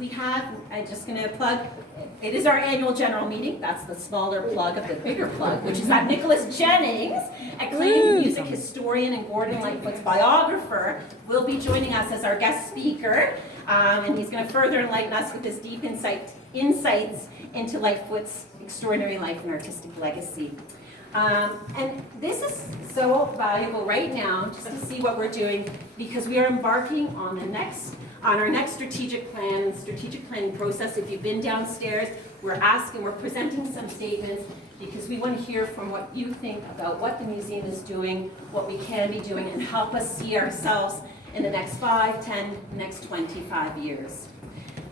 I'm just going to plug, it is our annual general meeting. That's the smaller plug of the bigger plug, which is that Nicholas Jennings, acclaimed music historian and Gordon Lightfoot's biographer, will be joining us as our guest speaker. And he's going to further enlighten us with his deep insights into Lightfoot's extraordinary life and artistic legacy. And this is so valuable right now, just to see what we're doing, because we are embarking on our next strategic planning process. If you've been downstairs, we're presenting some statements, because we want to hear from what you think about what the museum is doing, what we can be doing, and help us see ourselves in the next 5, 10, next 25 years.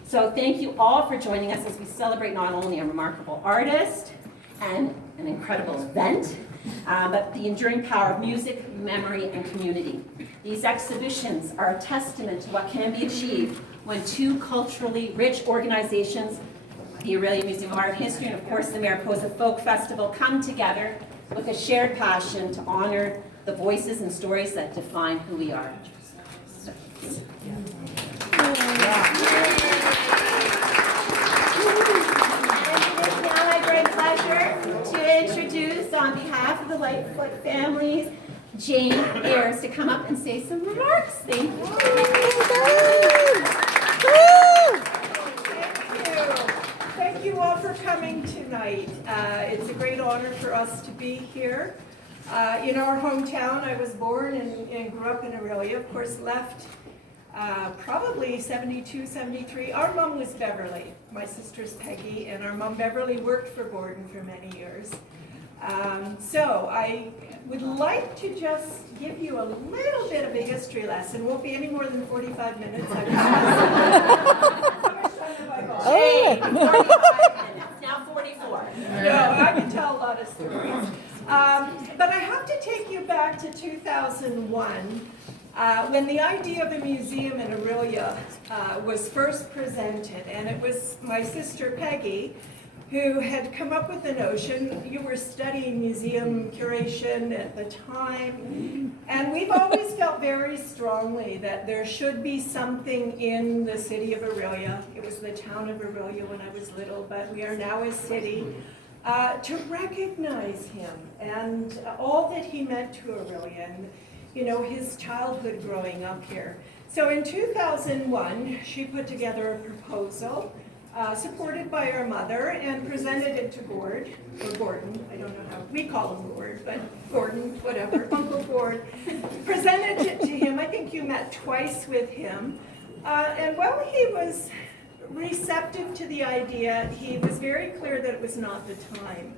So thank you all for joining us as we celebrate not only a remarkable artist and an incredible event, but the enduring power of music, memory, and community. These exhibitions are a testament to what can be achieved when two culturally rich organizations, the Aurelia Museum of Art and History and, of course, the Mariposa Folk Festival, come together with a shared passion to honor the voices and stories that define who we are. To introduce, on behalf of the Lightfoot families, Jane Ayers, to come up and say some remarks. Thank you. Thank you all for coming tonight. It's a great honor for us to be here. In our hometown, I was born and grew up in Aurelia. Of course, left probably 72, 73. Our mom was Beverly. My sister's Peggy, and our mom Beverly worked for Gordon for many years. So I would like to just give you a little bit of a history lesson. Won't be any more than 45 minutes. How much time have I got? Jane, 45 minutes, now 44. No, I can tell a lot of stories. But I have to take you back to 2001. When the idea of a museum in Aurelia was first presented, and it was my sister Peggy who had come up with the notion. You were studying museum curation at the time, and we've always felt very strongly that there should be something in the city of Aurelia. It was the town of Aurelia when I was little, but we are now a city, to recognize him and all that he meant to Aurelia, and his childhood growing up here. So in 2001, she put together a proposal supported by our mother and presented it to Gord, or Gordon, I don't know how, we call him Gord, but Gordon, whatever, Uncle Gord, presented it to him. I think you met twice with him. And while he was receptive to the idea, he was very clear that it was not the time.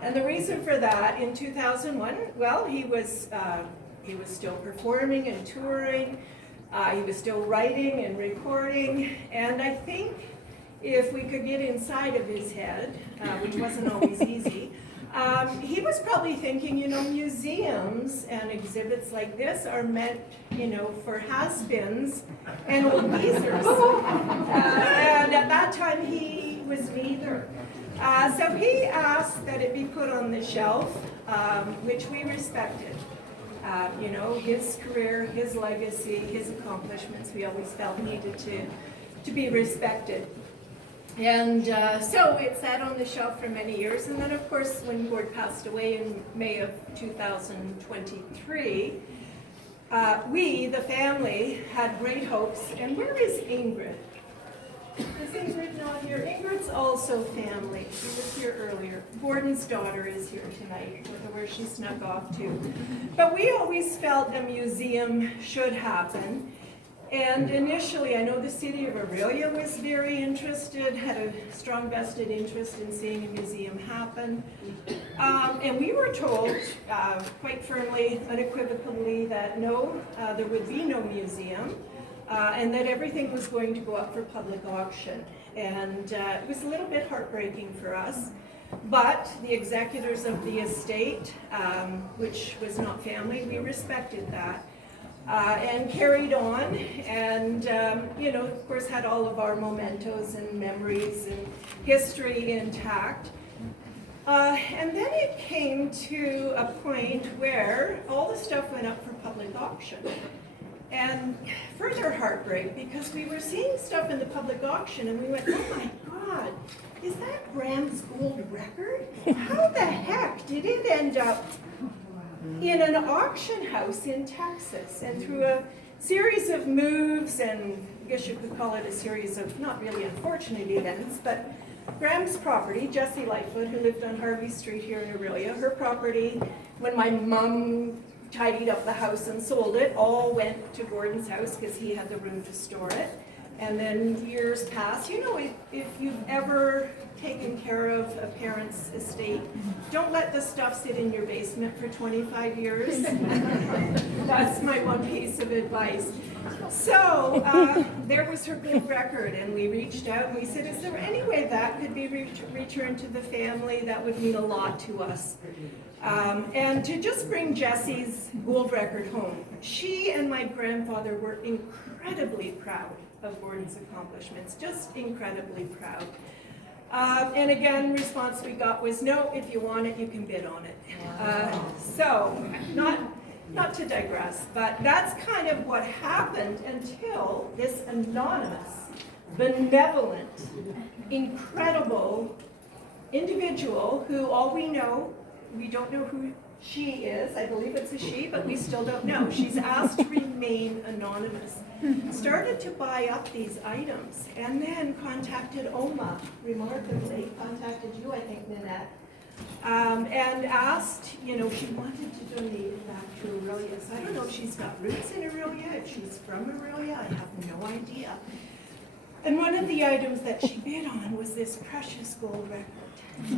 And the reason for that, in 2001, well, he was still performing and touring, he was still writing and recording, and I think if we could get inside of his head, which wasn't always easy, he was probably thinking, museums and exhibits like this are meant, for has-beens and old geezers. And at that time, he was neither. So he asked that it be put on the shelf, which we respected. His career, his legacy, his accomplishments, we always felt needed to be respected. And so it sat on the shelf for many years. And then, of course, when Gord passed away in May of 2023, we, the family, had great hopes. And where is Ingrid? Is Ingrid not here? Ingrid's also family. She was here earlier. Gordon's daughter is here tonight, where she snuck off to. But we always felt a museum should happen. And initially, I know the city of Aurelia was very interested, had a strong vested interest in seeing a museum happen. And we were told quite firmly, unequivocally, that no, there would be no museum. And that everything was going to go up for public auction. And it was a little bit heartbreaking for us. But the executors of the estate, which was not family, we respected that. And carried on, and of course had all of our mementos and memories and history intact. And then it came to a point where all the stuff went up for public auction. And further heartbreak, because we were seeing stuff in the public auction and we went, oh my God, is that Graham's gold record? How the heck did it end up in an auction house in Texas? And through a series of moves, and I guess you could call it a series of not really unfortunate events, but Graham's property, Jessie Lightfoot, who lived on Harvey Street here in Aurelia, her property, when my mom tidied up the house and sold it, all went to Gordon's house because he had the room to store it. And then years passed. You know, if you've ever taken care of a parent's estate, don't let the stuff sit in your basement for 25 years. That's my one piece of advice. So there was her gold record, and we reached out and we said, is there any way that could be returned to the family? That would mean a lot to us. And to just bring Jessie's gold record home, she and my grandfather were incredibly proud of Gordon's accomplishments, just incredibly proud. And again, response we got was, no, if you want it, you can bid on it. So, not to digress, but that's kind of what happened until this anonymous, benevolent, incredible individual who all we know, we don't know who she is. I believe it's a she, but we still don't know. She's asked to remain anonymous. Started to buy up these items and then contacted OMAH, remarkably, contacted you, I think, Nanette, and asked, you know, she wanted to donate it back to Aurelia. So I don't know if she's got roots in Aurelia, if she's from Aurelia, I have no idea. And one of the items that she bid on was this precious gold record.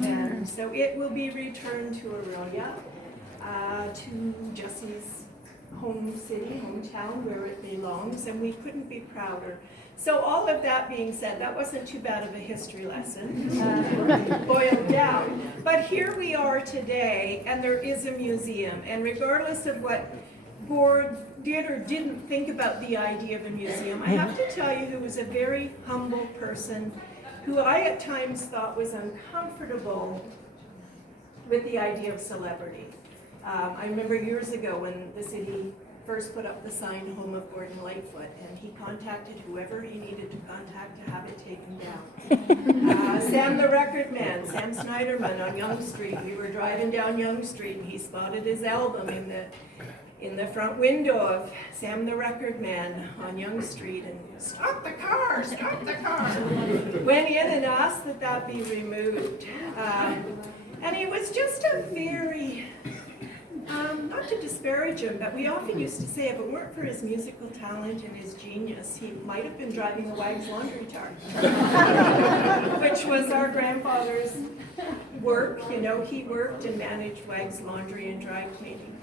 And so it will be returned to Aurelia, to Jessie's home city, hometown, where it belongs, and we couldn't be prouder. So all of that being said, that wasn't too bad of a history lesson, boiled down. But here we are today, and there is a museum, and regardless of what Gord did or didn't think about the idea of a museum, I have to tell you, he was a very humble person who I at times thought was uncomfortable with the idea of celebrity. I remember years ago when the city first put up the sign, Home of Gordon Lightfoot, and he contacted whoever he needed to contact to have it taken down. Sam the Record Man, Sam Snyderman on Yonge Street. We were driving down Yonge Street and he spotted his album in the front window of Sam the Record Man on Yonge Street, and stop the car, stop the car. Went in and asked that that be removed. And he was just a very, not to disparage him, but we often used to say if it weren't for his musical talent and his genius, he might have been driving a Wags laundry truck, which was our grandfather's work. You know, he worked and managed Wags laundry and dry cleaning.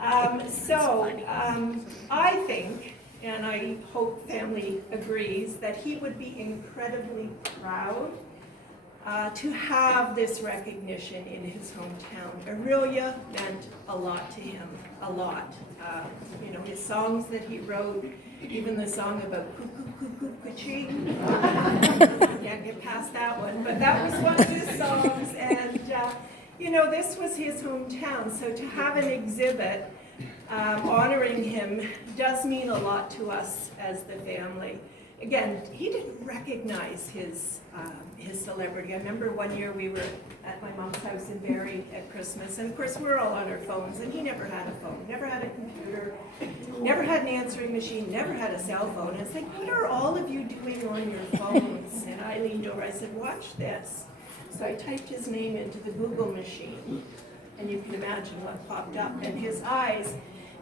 I think, and I hope family agrees, that he would be incredibly proud to have this recognition in his hometown. Aurelia meant a lot to him, a lot. You know, his songs that he wrote, even the song about cuckoo, cuckoo, cuckoo, can't get past that one, but that was one of his songs, and you know, this was his hometown, so to have an exhibit honoring him does mean a lot to us as the family. Again, he didn't recognize his celebrity. I remember one year we were at my mom's house in Barrie at Christmas, and of course we're all on our phones, and he never had a phone, never had a computer, never had an answering machine, never had a cell phone. And it's like, what are all of you doing on your phones? And I leaned over, I said, watch this. So I typed his name into the Google machine, and you can imagine what popped up. And his eyes,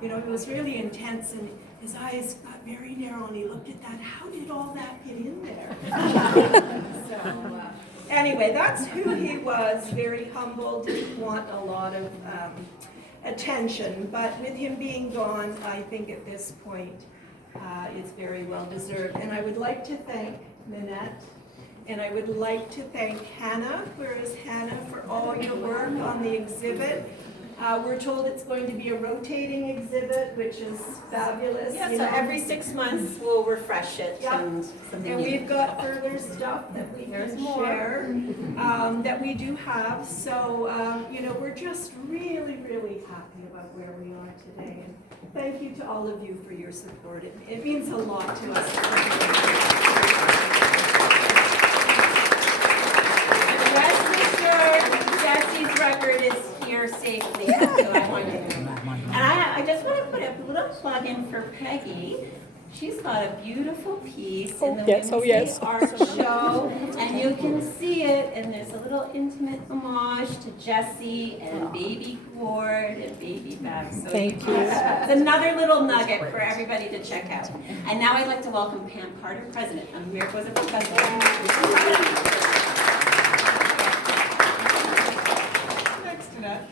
you know, it was really intense, and his eyes got very narrow, and he looked at that. How did all that get in there? So anyway, that's who he was, very humble, didn't want a lot of attention. But with him being gone, I think at this point, it's very well deserved. And I would like to thank Nanette, and I would like to thank Hannah, where is Hannah, for all your work on the exhibit. We're told it's going to be a rotating exhibit, which is fabulous. Yeah, so every 6 months we'll refresh it. Yep. And we've got further stuff that we can share that we do have. So, you know, we're just really, really happy about where we are today. And Thank you to all of you for your support. It means a lot to us. Rest assured, Jesse's record is here safely. So I wanted to know that. And I just want to put a little plug in for Peggy. She's got a beautiful piece in the Women's Day Art Show, and you can see it, and there's a little intimate homage to Jesse and baby Cord and baby Beth. So Thank you. It's another little nugget for everybody to check out. And now I'd like to welcome Pam Carter, President of Mariposa Professor. Next to that.